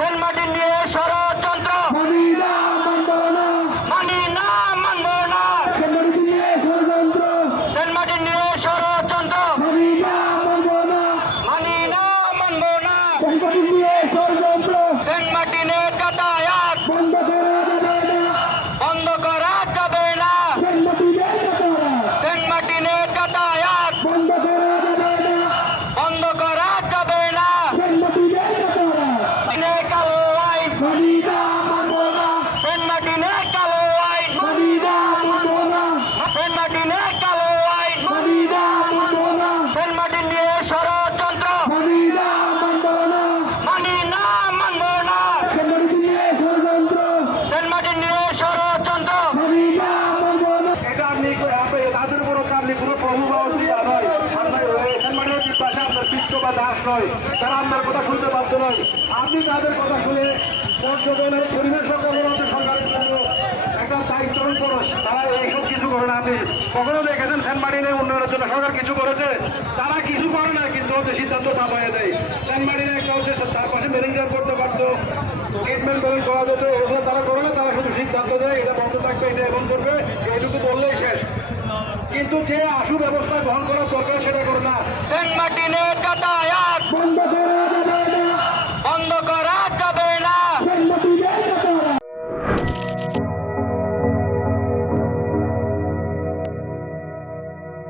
Saint Martin নিয়ে ষড়যন্ত্র মানি না মানব না। সেন্ট মার্টিন নিয়ে ষড়যন্ত্র মানি না মানব না। সেন্ট মার্টিনে যাতায়াত বন্ধ করা যাবে না। সেন্ট মার্টিনে যাতায়াত বন্ধ করা যাবে না। কালো আইন সেন্ট মার্টিনে কালো আইন সেন্ট মার্টিনে কালো আইন সেন্ট মার্টিন নিয়ে ষড়যন্ত্র মানি না মানব না। সেন্ট মার্টিন নিয়ে ষড়যন্ত্র এটা আপনি তাদের উপর আপনি কোনো প্রভুভাব দেওয়া নয়। আপনার পাশে আপনার পিষ্ট বা দাস নয়, তারা আপনার কথা শুনতে বাধ্য নয়। আপনি তাদের কথা শুনে পর্যটনের পরিবেশ সরকারের জন্য একটা দায়িত্ব করুন। তারা এইসব কিছু করে না। আপনি কখনো দেখেছেন সেন্ট মার্টিনে উন্নয়নের জন্য সরকার কিছু করেছে? তারা কিছু করে না, কিন্তু ওদের সিদ্ধান্ত চাপাইয়া দেয়। সেন্ট মার্টিনে একটা হচ্ছে তার পাশে ম্যানেজার করতে পারতো, ট্রিটমেন্ট করা যেত, এগুলো তারা করে না। তারা শুধু সিদ্ধান্ত দেয় এটা বন্ধ থাকবে, এটা এখন করবে, এইটুকু বললেই শেষ। কিন্তু যে আশু ব্যবস্থা গ্রহণ করার দরকার সেটা করে না। সেন্ট মার্টিনে যাতায়াত বন্ধ করে